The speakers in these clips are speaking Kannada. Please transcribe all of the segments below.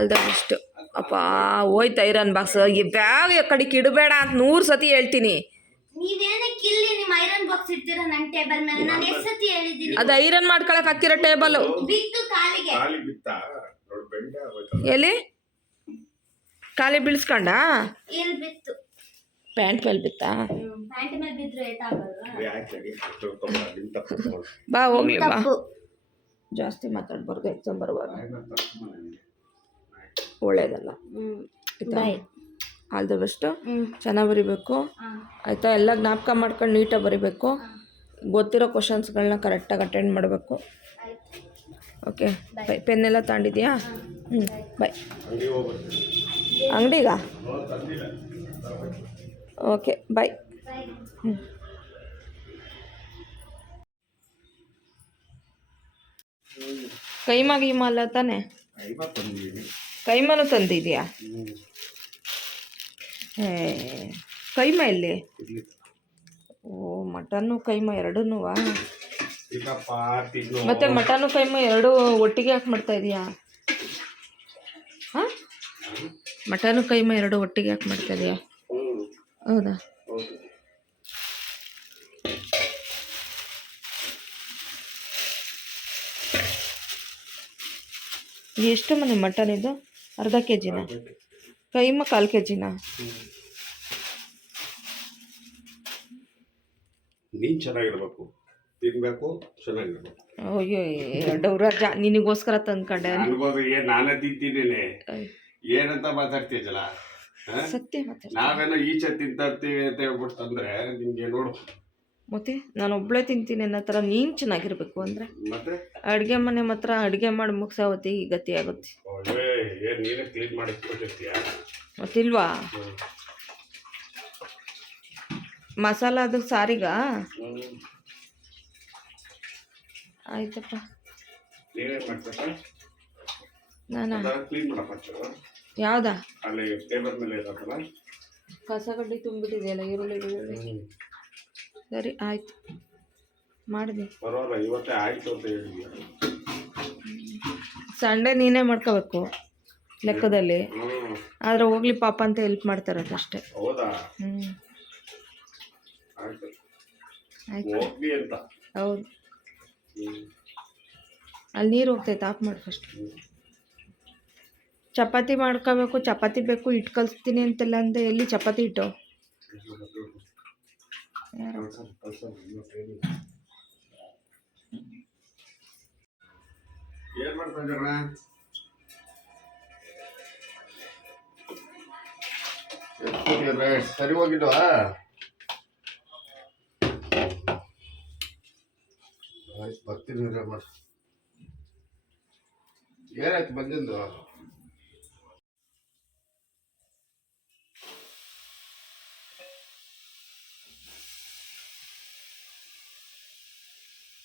All the best. ಅಪ್ಪ ಹೋಯ್ತು ಐರನ್ ಬಾಕ್ಸ್. ಯಾವ ಕಡೆಗೆ ಇಡಬೇಡ ಅಂತ 100 ಸತಿ ಹೇಳ್ತೀನಿ. ಅದು ಐರನ್ ಮಾಡ್ಕೊಳಕ್ ಹಾಕಿರೋ ಟೇಬಲ್ ಎಲ್ಲಿ ಖಾಲಿ ಬೀಳ್ಸ್ಕೊಂಡ ಪ್ಯಾಂಟ್ ಮೇಲೆ ಬಿತ್ತಾ? ಬಾ ಹೋಗ್ಲಿ ಬಾ, ಜಾಸ್ತಿ ಮಾತಾಡ್ಬಾರ್ದು ಎಕ್ಸಾಮ್ ಬರುವಾಗ, ಒಳ್ಳೇದಲ್ಲ. All the best. ಚೆನ್ನಾಗಿ ಬರಿಬೇಕು ಆಯಿತಾ? ಎಲ್ಲ ಜ್ಞಾಪಕ ಮಾಡ್ಕೊಂಡು ನೀಟಾಗಿ ಬರಿಬೇಕು. ಗೊತ್ತಿರೋ ಕ್ವಶನ್ಸ್ಗಳನ್ನ ಕರೆಕ್ಟಾಗಿ ಅಟೆಂಡ್ ಮಾಡಬೇಕು. Okay bye. ಪೆನ್ನೆಲ್ಲ ತಗೊಂಡಿದ್ಯಾ? ಬಾಯ್. ಅಂಗಡಿಗ? Okay bye. ಕೈಮಾ ಗೀಮಾ ಅಲ್ಲ ತಾನೆ? ಕೈಮಾನು ತಂದಿದ್ಯಾ? ಕೈಮಾ ಎಲ್ಲಿ? ಓ, ಮಟನ್ನು ಕೈಮಾ ಎರಡನ್ನೂ? ಮತ್ತೆ ಮಟನ್ನು ಕೈಮಾ ಎರಡು ಒಟ್ಟಿಗೆ ಯಾಕೆ ಮಾಡ್ತಾ ಇದೀಯಾ? ಹಾಂ, ಮಟನ್ನು ಕೈಮಾ ಎರಡು ಒಟ್ಟಿಗೆ ಯಾಕೆ ಮಾಡ್ತಾ ಇದೀಯಾ? ಹೌದಾ? ಎಷ್ಟು ಮನೆ ಮಟನ್ ಇದು? ಅರ್ಧ ಕೆಜಿನ? ಕೈಮಾ 1/4 ಕೆಜಿನ? ನೀನು ಚೆನ್ನಾಗಿರ್ಬೇಕು, ತಿನ್ಬೇಕು, ಚೆನ್ನಾಗಿರ್ಬೇಕು. ಅಯ್ಯೋ ಡೌರಾಜ, ನಿನಗೋಸ್ಕರ ತಂದ್ಕೊಂಡೆ. ನಾನೇ ತಿಂತೀನಿ ಏನಂತ ಮಾತಾಡ್ತಿದ್ದಲ್ಲ. ಸತ್ಯ ಮಾತಾಡ್ತೀನಿ. ನಾವೆಲ್ಲ ಈಚೆ ತಿಂತೀವಿ ಅಂತ ಹೇಳ್ಬಿಟ್ಟು ತಂದ್ರೆ ನಿಮ್ಗೆ ನೋಡು. ಮತ್ತೆ ನಾನು ಒಬ್ಬಳೇ ತಿಂತೀನಿ ಅನ್ನೋ ಥರ ನೀನು ಚೆನ್ನಾಗಿರ್ಬೇಕು ಅಂದರೆ ಮತ್ತೆ ಅಡುಗೆ ಮನೆ ಮಾತ್ರ ಅಡುಗೆ ಮಾಡಿ ಮುಗಿಸೋವತ್ತಿ ಈ ಗತಿ ಆಗುತ್ತೆ. ನೀನೇ ಕ್ಲೀನ್ ಮಾಡಿ ಕೊಟ್ಟಿರ್ತೀಯ ಮತ್ತಿಲ್ವಾ? ಮಸಾಲ ಅದು ಸಾರಿಗ? ಆಯ್ತಪ್ಪ. ನಾನು ಯಾವ್ದಾ ಕಸ ಗಡ್ಡಿ ತುಂಬಿಟ್ಟಿದೆಯಲ್ಲ, ಈರುಳ್ಳಿ. ಸರಿ ಆಯ್ತು, ಮಾಡಿದೆ. ಸಂಡೇ ನೀನೇ ಮಾಡ್ಕೋಬೇಕು ಲೆಕ್ಕದಲ್ಲಿ, ಆದರೆ ಹೋಗ್ಲಿ ಪಾಪ ಅಂತ ಹೆಲ್ಪ್ ಮಾಡ್ತಾರದು ಅಷ್ಟೇ. ಆಯ್ತು, ಹೌದು. ಅಲ್ಲಿ ನೀರು ಹೋಗ್ತೈತೆ, ಆಫ್ ಮಾಡಿ ಫಸ್ಟ್. ಚಪಾತಿ ಮಾಡ್ಕೋಬೇಕು, ಚಪಾತಿ ಬೇಕು, ಹಿಟ್ಟು ಕಲಿಸ್ತೀನಿ ಅಂತೆಲ್ಲ ಅಂದೆ. ಎಲ್ಲಿ ಚಪಾತಿ ಹಿಟ್ಟು? ಏನ್ ಮಾಡ್ತಾ ಇದ್ದೀರಾ? ಸರಿ ಹೋಗಿದ್ವಾ? ಆಯ್ತು, ಬರ್ತೀನಿ. ಏನಾಯ್ತು ಬಂದಿಂದು?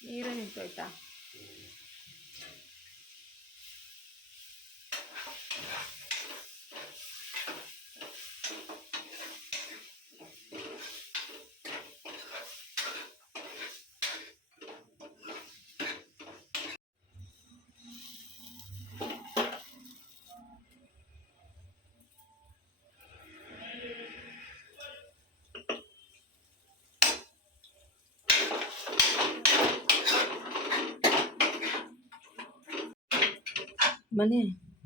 ನೀರೇ ನಿಂತೋಯ್ತಾ? ಮನೆ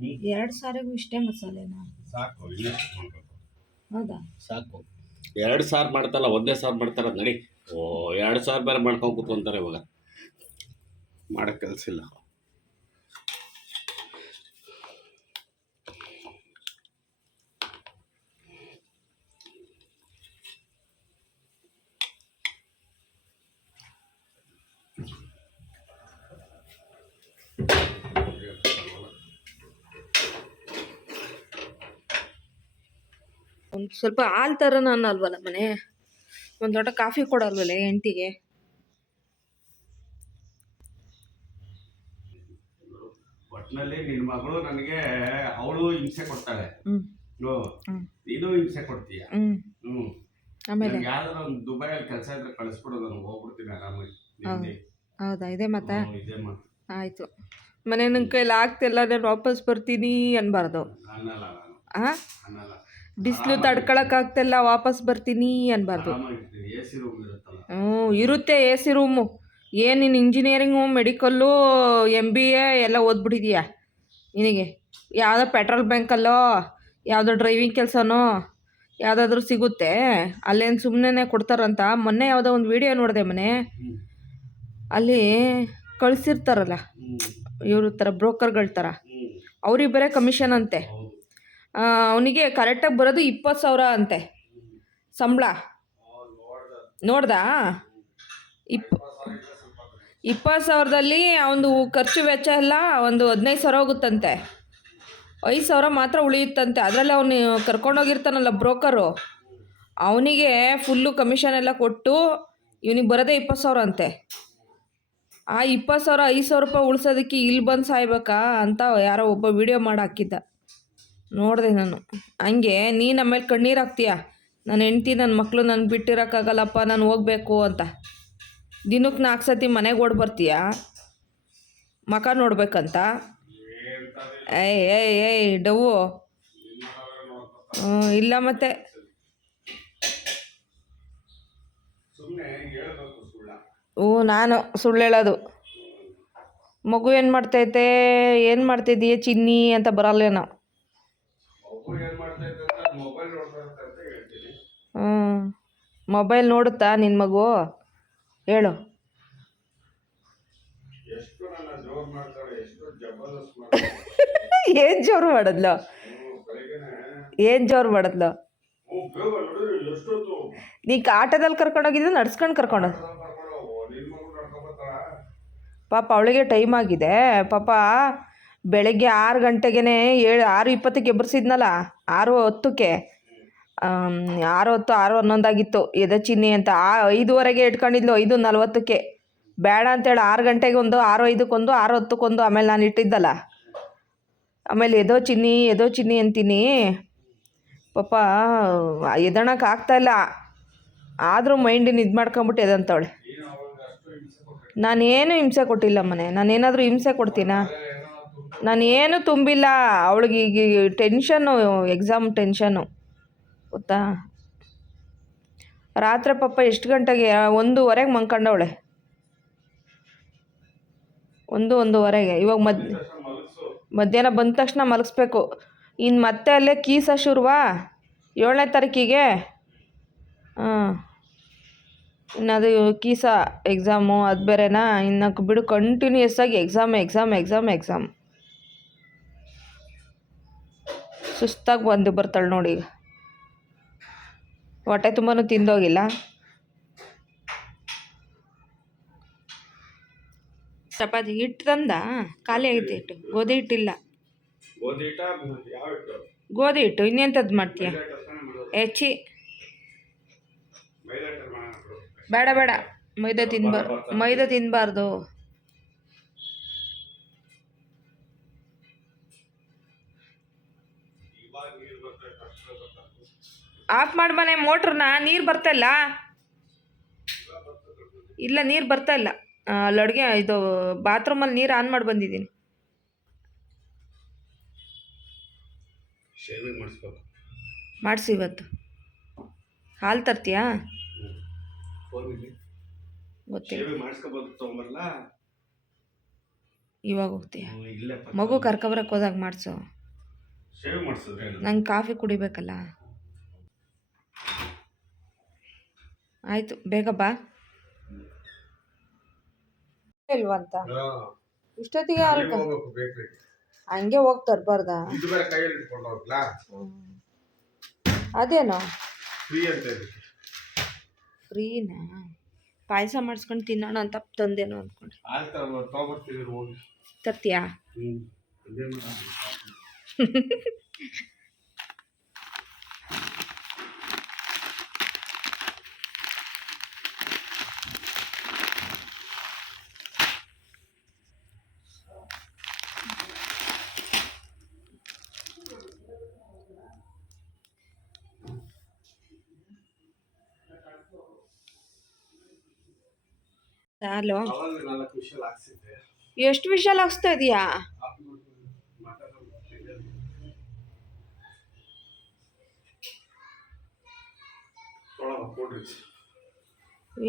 2 ಸಾರಿಗೂ ಇಷ್ಟೇ ಮಸಾಲೆನಾ? ಸಾಕು, ಹೌದಾ? ಸಾಕು. 2 ಸಾರು ಮಾಡ್ತಾರಲ್ಲ, ಒಂದೇ ಸಾರು ಮಾಡ್ತಾರ ನಡಿ. 2 ಸಾರು ಬೇರೆ ಮಾಡ್ಕೊಂಡು ಕೂತ್ಕೊಂತಾರೆ ಇವಾಗ. ಮಾಡೋಕ್ಕೆ ಕೆಲಸ ಇಲ್ಲ. ಒಂದು ಸ್ವಲ್ಪ ಹಾಲು ಥರನ ಅನ್ನಲ್ವಲ್ಲ ಮನೆ? ಒಂದು ಲೋಟ ಕಾಫಿ ಕೊಡಲ್ವಲ್ಲ ಹೆಂಡ್ತಿಗೆ? ಒಟ್ಟಿನಲ್ಲಿ ನಿನ್ನ ಮಗಳು ನನಗೆ ಅವಳು ಹಿಂಸೆ ಕೊಡ್ತಾಳೆ, ನೀನು ಹಿಂಸೆ ಕೊಡ್ತೀಯ. ಆಮೇಲೆ ಯಾವ್ದಾರ ಒಂದು ದುಬೈಯಲ್ಲಿ ಕೆಲಸ ಇದ್ರೆ ಕಳಿಸ್ಬಿಡು, ನಾನು ಹೋಗ್ಬಿಡ್ತೀನಿ ಆರಾಮಾಗಿ. ಹೌದಾ? ಇದೇ ಮಾತಾ? ಇದೇ ಮಾತು. ಆಯಿತು. ಮನೆ ನನ್ನ ಕೈಲಿ ಆಗ್ತಿಲ್ಲ ನಾನು ವಾಪಸ್ ಬರ್ತೀನಿ ಅನ್ಬಾರ್ದು. ಅನ್ನಲ್ಲ ನಾನು ಹಾಂ, ಅನ್ನಲ್ಲ. ಬಿಸಿಲು ತಡ್ಕೊಳಕ್ಕಾಗ್ತಿಲ್ಲ ವಾಪಸ್ ಬರ್ತೀನಿ ಅನ್ಬಾರ್ದು. ಆರಾಮಾಗಿರ್ತೀನಿ. ಎ ಸಿ ರೂಮ್ ಇರುತ್ತಲ್ಲ. ಇರುತ್ತೆ ಎ ಸಿ ರೂಮು. ಏನು ನೀನು ಇಂಜಿನಿಯರಿಂಗು ಮೆಡಿಕಲ್ಲು MBA ಎಲ್ಲ ಓದ್ಬಿಟ್ಟಿದೀಯಾ ನಿನಗೆ? ಯಾವುದೋ ಪೆಟ್ರೋಲ್ ಬ್ಯಾಂಕಲ್ಲೋ ಯಾವುದೋ ಡ್ರೈವಿಂಗ್ ಕೆಲಸನೋ ಯಾವುದಾದ್ರೂ ಸಿಗುತ್ತೆ. ಅಲ್ಲೇನು ಸುಮ್ಮನೆ ಕೊಡ್ತಾರಂತ. ಮೊನ್ನೆ ಯಾವುದೋ ಒಂದು ವಿಡಿಯೋ ನೋಡಿದೆ ಮನೆ, ಅಲ್ಲಿ ಕಳಿಸಿರ್ತಾರಲ್ಲ ಇವ್ರ ಥರ ಬ್ರೋಕರ್ಗಳ ಥರ, ಅವ್ರಿಗೆ ಬರೀ ಕಮಿಷನ್ ಅಂತೆ. ಹೌದು. ಅವನಿಗೆ ಕರೆಕ್ಟಾಗಿ ಬರೋದು 20,000 ಅಂತೆ ಸಂಬಳ. ನೋಡ್ದಾ? 20,000ದಲ್ಲಿ ಅವನು ಖರ್ಚು ವೆಚ್ಚ ಎಲ್ಲ ಒಂದು 15,000 ಹೋಗುತ್ತಂತೆ. 5,000 ಮಾತ್ರ ಉಳಿಯುತ್ತಂತೆ. ಅದರಲ್ಲಿ ಅವನು ಕರ್ಕೊಂಡೋಗಿರ್ತಾನಲ್ಲ ಬ್ರೋಕರು, ಅವನಿಗೆ ಫುಲ್ಲು ಕಮಿಷನ್ ಎಲ್ಲ ಕೊಟ್ಟು ಇವನಿಗೆ ಬರೋದೇ 20,000 ಅಂತೆ. ಆ 20,000 5,000 ರೂಪಾಯಿ ಉಳಿಸೋದಕ್ಕೆ ಇಲ್ಲಿ ಬಂದು ಸಾಯ್ಬೇಕಾ ಅಂತ ಯಾರೋ ಒಬ್ಬ ವಿಡಿಯೋ ಮಾಡಿ ಹಾಕಿದ್ದ, ನೋಡಿದೆ ನಾನು. ಹಂಗೆ ನೀನು ಆಮೇಲೆ ಕಣ್ಣೀರು ಹಾಕ್ತೀಯ, ನನ್ನ ಹೆಂಡ್ತಿ ನನ್ನ ಮಕ್ಕಳು ನನಗೆ ಬಿಟ್ಟಿರೋಕ್ಕಾಗಲ್ಲಪ್ಪ, ನಾನು ಹೋಗ್ಬೇಕು ಅಂತ. ದಿನಕ್ಕೆ 4 ಸತಿ ಮನೆಗೆ ಓಡಿ ಬರ್ತೀಯ ಮಕ ನೋಡ್ಬೇಕಂತ. ಏಯ್ ಏಯ್ ಏಯ್ ಡವ್ವು, ಇಲ್ಲ ಮತ್ತೆ ನಾನು ಸುಳ್ಳು ಹೇಳೋದು. ಮಗು ಏನು ಮಾಡ್ತೈತೆ, ಏನು ಮಾಡ್ತಿದ್ದೀಯ ಚಿನ್ನಿ ಅಂತ ಬರಲ್ಲೇನೋ. ಮೊಬೈಲ್ ನೋಡುತ್ತಾ ನಿನ್ನ ಮಗು? ಹೇಳು. ಏನು ಜೋರು ಮಾಡಿದ್ಲು, ಏನು ಜೋರು ಮಾಡಿದ್ಲು? ನೀ ಆಟೋದಲ್ಲಿ ಕರ್ಕೊಂಡೋಗಿದ್ದು ನಡ್ಸ್ಕೊಂಡು ಕರ್ಕೊಂಡೋಗಿ? ಪಾಪ ಅವಳಿಗೆ ಟೈಮ್ ಆಗಿದೆ. ಪಾಪ ಬೆಳಗ್ಗೆ 6 ಗಂಟೆಗೆ 6:20ಕ್ಕೆ ಎಬ್ಬರಿಸಿದ್ನಲ್ಲ, 6:10ಕ್ಕೆ 6:10 6:11 ಆಗಿತ್ತು ಎದೆ ಚಿನ್ನಿ ಅಂತ. 5:15ಗೆ ಇಟ್ಕೊಂಡಿದ್ಲು, 5:40ಕ್ಕೆ ಬೇಡ ಅಂತೇಳಿ 6 ಗಂಟೆಗೆ ಒಂದು, 6:05ಕ್ಕೆ 6:10ಕ್ಕೆ ಆಮೇಲೆ ನಾನು ಇಟ್ಟಿದ್ದಲ್ಲ. ಆಮೇಲೆ ಎದೋ ಚಿನ್ನಿ ಅಂತೀನಿ. ಪಾಪ ಎದಣಕ್ಕೆ ಆಗ್ತಾಯಿಲ್ಲ, ಆದರೂ ಮೈಂಡಿನ ಇದು ಮಾಡ್ಕೊಂಬಿಟ್ಟು ಎದಂತವಳೆ. ನಾನೇನು ಹಿಂಸೆ ಕೊಟ್ಟಿಲ್ಲ ಮನೆ, ನಾನೇನಾದರೂ ಹಿಂಸೆ ಕೊಡ್ತೀನಾ? ನಾನೇನು ತುಂಬಿಲ್ಲ ಅವಳಿಗೆ. ಈಗ ಟೆನ್ಷನ್ನು, ಎಕ್ಸಾಮ್ ಟೆನ್ಷನ್ನು ಗೊತ್ತಾ. ರಾತ್ರಿ ಪಾಪ ಎಷ್ಟು ಗಂಟೆಗೆ 1:00ಗೆ ಮಲ್ಕೊಂಡವಳೆ, 1:00-1:30ಗೆ. ಇವಾಗ ಮಧ್ಯಾಹ್ನ ಬಂದ ತಕ್ಷಣ ಮಲಗಿಸ್ಬೇಕು. ಇನ್ನು ಮತ್ತೆ ಅಲ್ಲೇ ಕೀಸ ಶುರುವಾ 7ನೇ ತಾರೀಕಿಗೆ. ಇನ್ನು ಅದು ಕೀಸ ಎಕ್ಸಾಮು ಅದು ಬೇರೆನಾ. ಇನ್ನು ಬಿಡು, ಕಂಟಿನ್ಯೂಸ್ ಆಗಿ ಎಕ್ಸಾಮ್. ಸುಸ್ತಾಗಿ ಬಂದು ಬರ್ತಾಳೆ ನೋಡಿ. ಈಗ ಹೊಟ್ಟೆ ತುಂಬಾ ತಿಂದೋಗಿಲ್ಲ. ಚಪಾತಿ ಹಿಟ್ಟು ತಂದ ಖಾಲಿ ಆಗೈತೆ. ಹಿಟ್ಟು ಗೋಧಿ ಹಿಟ್ಟಿಲ್ಲ. ಗೋಧಿ ಹಿಟ್ಟು ಇನ್ನೆಂಥದ್ದು ಮಾಡ್ತೀಯ? ಹೆಚ್ಚಿ ಬೇಡ, ಮೈದಾ ತಿನ್ನಬಾರ್ದು. ಆಫ್ ಮಾಡಿ ಮನೆ ಮೋಟ್ರನ್ನ. ನೀರು ಬರ್ತಾಯಿಲ್ಲ. ಇಲ್ಲ, ನೀರು ಬರ್ತಾಯಿಲ್ಲ. ಅಲ್ಲಿ ಅಡುಗೆ ಇದು ಬಾತ್ರೂಮಲ್ಲಿ ನೀರು ಆನ್ ಮಾಡಿ ಬಂದಿದ್ದೀನಿ. ಮಾಡಿಸಿ ಇವತ್ತು. ಹಾಲು ತರ್ತೀಯಾ? ಗೊತ್ತಿಲ್ಲ, ಇವಾಗ ಹೋಗ್ತೀಯ? ಮಗು ಕರ್ಕೊಬರಕ್ಕೆ ಹೋದಾಗ ಮಾಡಿಸು. ನಂಗೆ ಕಾಫಿ ಕುಡಿಬೇಕಲ್ಲ. ಆಯಿತು, ಬೇಗ ಬಾ. ಇಲ್ವಂತ ಇಷ್ಟೊತ್ತಿಗೆ ಹಂಗೆ ಹೋಗಿ ತರಬಾರ್ದ? ಅದೇನೋ ಫ್ರೀನಾ? ಪಾಯಸ ಮಾಡಿಸ್ಕೊಂಡು ತಿನ್ನೋಣ ಅಂತ ತಂದೇನೋ ಅಂದ್ಕೊಂಡೆ. ತರ್ತೀಯಾ? ಸಾಲು 4 ವಿಷಲ್ ಹಾಕ್ಸಿದ್ದೆ. ಎಷ್ಟು ವಿಷಲ್ ಹಾಕ್ಸ್ತಾ ಇದೀಯಾ?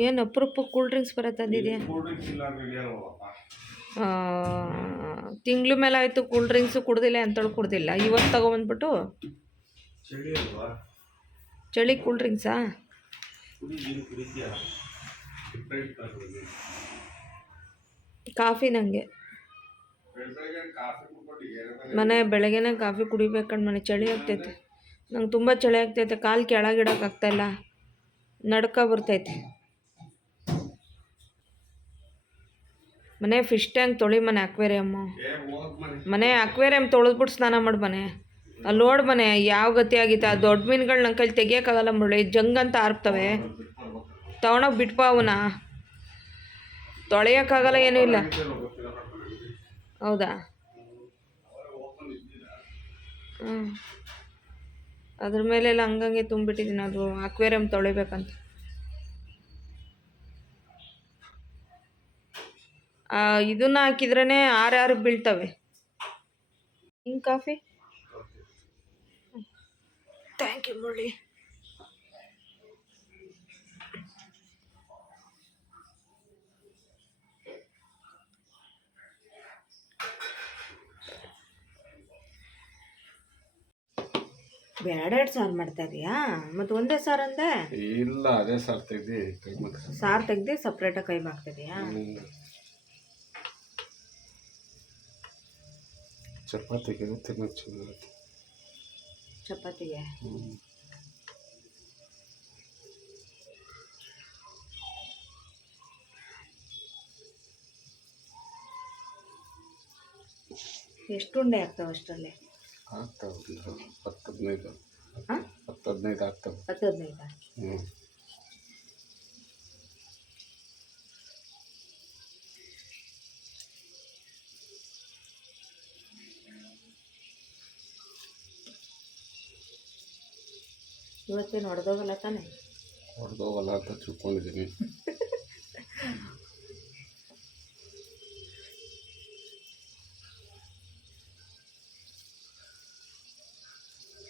ಏನು ಅಪರೂಪ ಕೂಲ್ ಡ್ರಿಂಕ್ಸ್ ಬರೋ ತಂದಿದ್ಯಾ? ತಿಂಗ್ಳು ಮೇಲೆ ಆಯಿತು ಕೂಲ್ ಡ್ರಿಂಕ್ಸು ಕುಡ್ದಿಲ್ಲ ಅಂತೇಳಿ ಕುಡ್ದಿಲ್ಲ, ಇವತ್ತು ತಗೊಬಂದ್ಬಿಟ್ಟು ಚಳಿ ಕೂಲ್ ಡ್ರಿಂಕ್ಸಾ? ಕಾಫಿ ನನಗೆ ಮನೆ ಬೆಳಗ್ಗೆನೇ ಕಾಫಿ ಕುಡಿಬೇಕಂಡು ಮನೆ ಚಳಿ ಆಗ್ತೈತೆ. ನಂಗೆ ತುಂಬ ಚಳಿ ಆಗ್ತೈತೆ, ಕಾಲು ಕೆಳಗಿಡೋಕ್ಕಾಗ್ತಾಯಿಲ್ಲ, ನಡ್ಕ ಬರ್ತೈತೆ. ಮನೆ ಫಿಶ್ ಟ್ಯಾಂಕ್ ತೊಳಿ ಮನೆ ಅಕ್ವೇರಿಯಮ್ಮು ಮನೆ ಅಕ್ವೇರಿಯಮ್ ತೊಳೆದ್ಬಿಟ್ಟು ಸ್ನಾನ ಮಾಡಿ ಮನೆ. ಅಲ್ಲಿ ನೋಡು ಮನೆ ಯಾವ ಗತಿ ಆಗಿತ್ತು. ಆ ದೊಡ್ಡ ಮೀನುಗಳು ನನ್ನ ಕೈಲಿ ತೆಗಿಯೋಕ್ಕಾಗಲ್ಲ ಮುಳ್ಳಿ, ಜಂಗ್ ಅಂತ ಆರ್ಪ್ತವೆ. ತೊಗೊಂಡೋಗಿ ಬಿಟ್ಪ ಅವನ್ನ, ತೊಳೆಯೋಕ್ಕಾಗಲ್ಲ, ಏನೂ ಇಲ್ಲ. ಹೌದಾ? ಹ್ಞೂ, ಅದ್ರ ಮೇಲೆಲ್ಲ ಹಂಗಂಗೆ ತುಂಬಿಟ್ಟಿದ್ದೀನಿ. ಅದು ಅಕ್ವೇರಿಯಮ್ ತೊಳಿಬೇಕಂತ. ಇದನ್ನ ಹಾಕಿದ್ರೇ ಆರು ಬೀಳ್ತವೆ. ಹಿಂಗೆ ಕಾಫಿ ಥ್ಯಾಂಕ್ ಯು ಮುರಳಿ. ಎರಡೆರಡು ಸಾರು ಮಾಡ್ತಾ ಇದೀಯಾ? ಮತ್ತು ಒಂದೇ ಸಾರು ಅಂದೆ? ಇಲ್ಲ, ಅದೇ ಸಾರು ತೆಗ್ದು ಸಾರು ತೆಗ್ದು ಸಪ್ರೇಟಾಗಿ ಕೈ ಮಾಡ್ತಿದೀಯಾ? ಚಪಾತಿಗೆ ತಿನ್ನೋದು ಚೆನ್ನಾಗಿರುತ್ತೆ. ಚಪಾತಿಗೆ ಎಷ್ಟು ಉಂಡೆ ಆಗ್ತಾವೆ ಅಷ್ಟರಲ್ಲಿ? ಆಗ್ತಾವೆ 10-15 ಆಗ್ತವೆ. 10-15? ಹ್ಞೂ. ಇವತ್ತೇನು ಹೊಡೆದೋಗಲ್ಲ ತಾನೆ? ಹೊಡೆದೋಗಲ್ಲ ಅಂತ ತಿಳ್ಕೊಂಡಿದ್ದೀನಿ.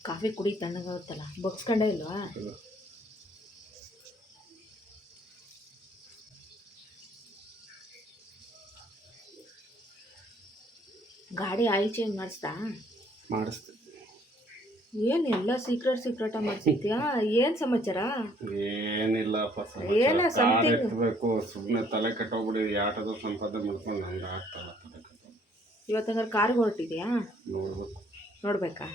ಕಾಫಿ ಕುಡಿ ತಣ್ಣಗಾಗುತ್ತಲ್ಲ, ಬಗ್ಸ್ಕೊಂಡೇ ಇಲ್ವಾ? ಗಾಡಿ ಆಯಿಲ್ ಚೇಂಜ್ ಮಾಡಿಸ್ದೆ. ಏನು ಎಲ್ಲ ಸೀಕ್ರೆಟಾಗಿ ಮಾಡಿಸಿದ್ಯಾ? ಏನು ಸಮಾಚಾರ? ಏನಿಲ್ಲಪ್ಪ, ಏನ ಸಮಥಿಂಗ್ ಎತ್ತಬೇಕು. ಸುಮ್ಮನೆ ತಲೆ ಕೆಟ್ಟೋಗ್ಬಿಡಿ. ಆಟದ ಸಂಪಾದನೆ ಮಾಡ್ಕೊಂಡು ಹಂಗೆ ಆಗ್ತಲ್ಲ ತಲೆ ಕೆಟ್ಟ. ಇವತ್ತು ಹಂಗಾರೆ ಕಾರ್ಗೆ ಹೊರಟಿದ್ಯಾ? ನೋಡ್ಬೇಕಾ?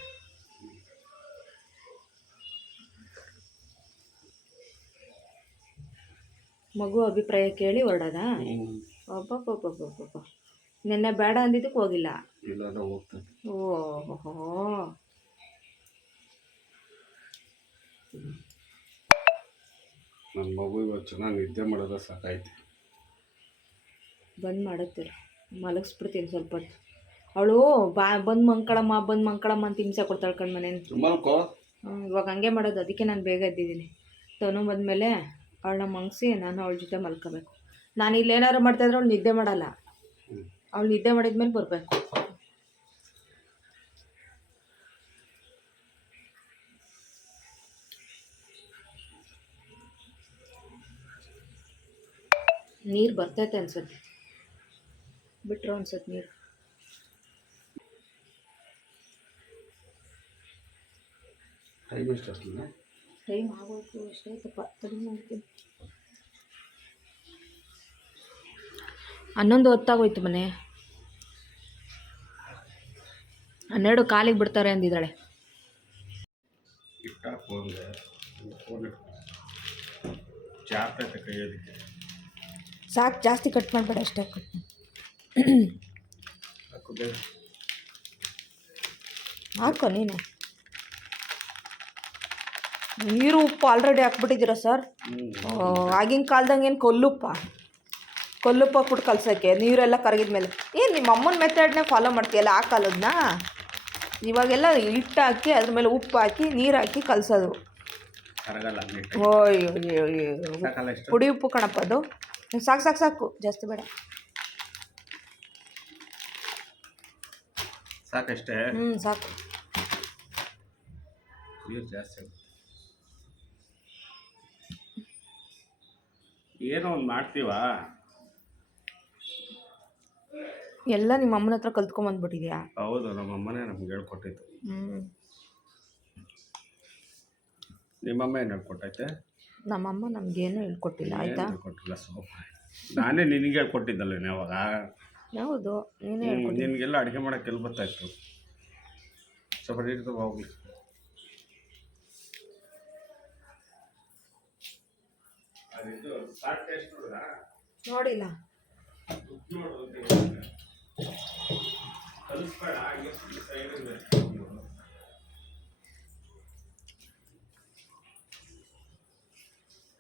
ಮಗು ಅಭಿಪ್ರಾಯ ಕೇಳಿ ಹೊರಡೋದ? ಒಬ್ಬ ನಿನ್ನೆ ಬೇಡ ಅಂದಿದ್ದಕ್ಕೆ ಹೋಗಿಲ್ಲ. ಓಹೋ, ನನ್ನ ಮಗು ಇವತ್ತು ಚೆನ್ನಾಗಿ ನಿದ್ದೆ ಮಾಡೋದ ಸಾಕಾಯ್ತು. ಬಂದು ಮಾಡುತ್ತೀರ, ಮಲಗಿಸ್ಬಿಡ್ತೀನಿ ಸ್ವಲ್ಪ ಹೊತ್ತು. ಅವಳು ಬಂದು ಮಂಕಳಮ್ಮ ಅಂತ ಹಿಂಸೆ ಕೊಡ್ತಾಳೆ ಕಣ್ ಮನೇಲಿ. ಇವಾಗ ಹಂಗೆ ಮಾಡೋದು. ಅದಕ್ಕೆ ನಾನು ಬೇಗ ಎದ್ದಿದ್ದೀನಿ. ತನು ಬಂದಮೇಲೆ ಅವಳನ್ನ ಮಂಗಿಸಿ ನಾನು ಅವಳ ಜೊತೆ ಮಲ್ಕೋಬೇಕು. ನಾನು ಇಲ್ಲೇನಾರು ಮಾಡ್ತಾಯಿದ್ರೆ ಅವಳು ನಿದ್ದೆ ಮಾಡಲ್ಲ. ಅವಳು ನಿದ್ದೆ ಮಾಡಿದ್ಮೇಲೆ ಬರಬೇಕು. ನೀರು ಬರ್ತೈತೆ ಅನ್ಸುತ್ತೆ, ಬಿಟ್ಟರು ಅನ್ಸುತ್ತೆ ನೀರು. ಟೈಮ್ ಆಗೋಯ್ತು, ಎಷ್ಟಾಯ್ತಪ್ಪ? ತಡಿ ಮಾಡ್ತೀನಿ. 11 ಹೊತ್ತಾಗೋಯ್ತು ಮನೆ. 12 ಕಾಲಿಗೆ ಬಿಡ್ತಾರೆ ಅಂದಿದ್ದಾಳೆ. ಸಾಕು, ಜಾಸ್ತಿ ಕಟ್ ಮಾಡಬೇಡ, ಅಷ್ಟೇ ಕಟ್ ಹಾಕೋ ನೀನು. ನೀರು ಉಪ್ಪು ಆಲ್ರೆಡಿ ಹಾಕ್ಬಿಟ್ಟಿದ್ದೀರಾ ಸರ್? ಆಗಿನ ಕಾಲ್ದಂಗೆ ಏನು ಕಲ್ಲುಪ್ಪ ಹಾಕ್ಬಿಟ್ಟು ಕಲ್ಸೋಕ್ಕೆ? ನೀರೆಲ್ಲ ಕರಗಿದ ಮೇಲೆ ಏನು ನಿಮ್ಮ ಅಮ್ಮನ ಮೆಥಡ್ನೇ ಫಾಲೋ ಮಾಡ್ತೀಯಲ್ಲ? ಆ ಕಾಲದನ್ನ ಇವಾಗೆಲ್ಲ ಹಿಟ್ಟು ಹಾಕಿ ಅದ್ರ ಮೇಲೆ ಉಪ್ಪು ಹಾಕಿ ನೀರು ಹಾಕಿ ಕಲಸೋದು. ಓಯ್ ಪುಡಿ ಉಪ್ಪು ಕಣಪ್ಪ ಅದು. ಸಾಕು ಜಾಸ್ತಿ ಬೇಡ. ಸಾಕಷ್ಟೇ. ಸಾಕು. ನೀರು ಜಾಸ್ತಿ ಆಗುತ್ತೆ. ಏನೋ ಒಂದು ಮಾಡ್ತೀವಾ? ಎಲ್ಲ ನಿಮ್ಮ ಅಮ್ಮನ ಹತ್ರ ಕಲ್ತ್ಕೊಂಬಂದ್ಬಿಟ್ಟಿದ್ಯಾ? ಹೌದು, ನಮ್ಮ ಅಮ್ಮನೇ ನಮ್ಗೆ ಹೇಳ್ಕೊಟ್ಟಿದ್ದು. ನಿಮ್ಮಮ್ಮ ಏನು ಹೇಳ್ಕೊಟ್ಟೈತೆ? ನಮ್ಮಮ್ಮ ನಮಗೇನು ಹೇಳ್ಕೊಟ್ಟಿಲ್ಲ. ಆಯಿತಾ? ಹೇಳ್ಕೊಟ್ಟಿಲ್ಲ. ನಾನೇ ನಿನಗೆ ಹೇಳ್ಕೊಟ್ಟಿದ್ದಲ್ಲ ಯಾವಾಗ? ಹೌದು, ನೀನೇ ಹೇಳ್ಕೊಟ್ಟಿದ್ದೆ. ನಿನಗೆಲ್ಲ ಅಡುಗೆ ಮಾಡೋಕ್ಕೆ ಎಲ್ಲಿ ಬರ್ತಾಯಿತ್ತು? ಸ್ವಲ್ಪ ನೀರು ತಗೋ ಹೋಗ್ಲಿ. ನೋಡಿಲ್ಲ.